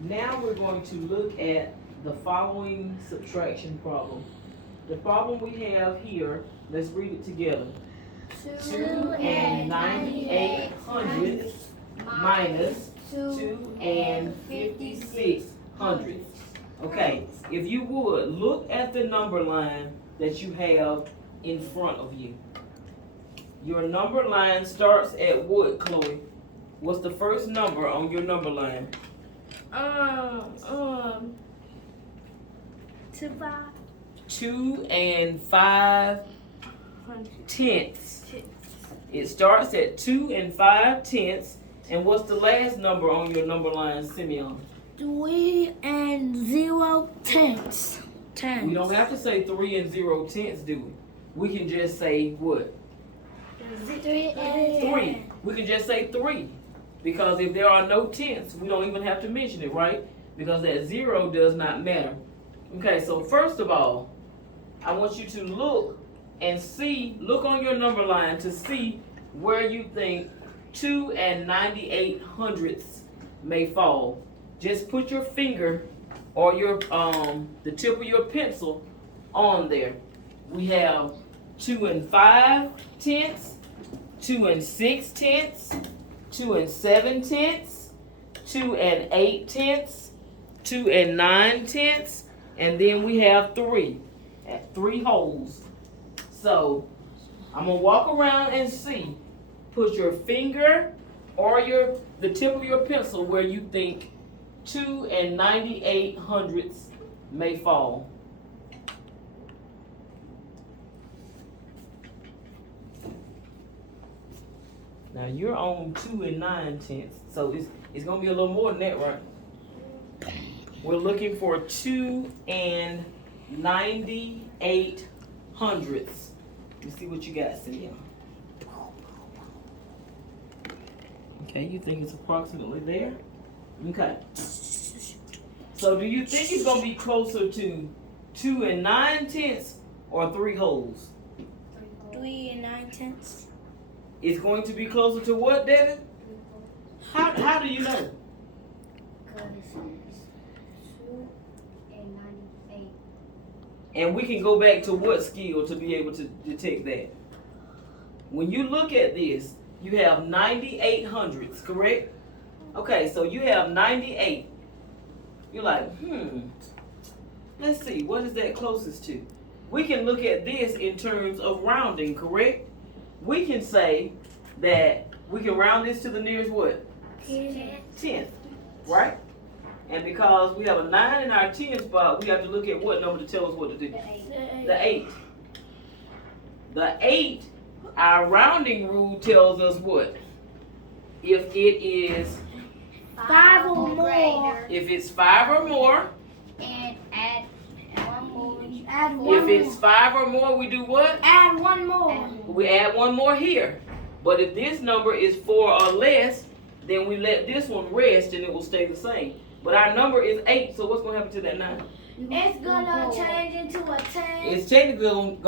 Now we're going to look at the following subtraction problem. The problem we have here, let's read it together. 2 and 98 hundredths minus 2 and 56 hundredths. Okay, if you would, look at the number line that you have in front of you. Your number line starts at what, Chloe? What's the first number on your number line? 2 and 5 tenths. It starts at 2 and 5 tenths. And what's the last number on your number line, Simeon? 3 and 0 tenths. We don't have to say 3 and 0 tenths, do we? We can just say what? 3. We can just say 3. Because if there are no tenths, we don't even have to mention it, right? Because that 0 does not matter. Okay, so first of all, I want you to look and see, look on your number line to see where you think 2 and 98 hundredths may fall. Just put your finger or your the tip of your pencil on there. We have 2 and 5 tenths, 2 and 6 tenths, 2 and 7 tenths, 2 and 8 tenths, 2 and 9 tenths, and then we have 3 at 3 holes. So I'm gonna walk around and see. Put your finger or the tip of your pencil where you think 2 and 98 hundredths may fall. Now you're on 2 and 9 tenths, so it's gonna be a little more than that, right? We're looking for 2 and 98 hundredths. Let's see what you got, Cynthia. Okay, you think it's approximately there? Okay. So do you think it's gonna be closer to 2 and 9 tenths or 3 holes? 3 and 9 tenths. It's going to be closer to what, David? How do you know? Because it's 2 and 98. And we can go back to what skill to be able to detect that? When you look at this, you have 98 hundredths, correct? Okay, so you have 98. You're like, let's see, what is that closest to? We can look at this in terms of rounding, correct? We can say that we can round this to the nearest what? 10th, right? And because we have a 9 in our 10th spot, we have to look at what number to tell us what to do. The 8. The 8, our rounding rule tells us what? If it is 5 or more. Greater, if it's 5 or more, and add 1 more. Add 1 if it's more. 5 or more, we do what? Add 1 more. We add 1 more here. But if this number is 4 or less, then we let this one rest and it will stay the same. But our number is 8, so what's going to happen to that 9? It's gonna change into a 10. It's technically going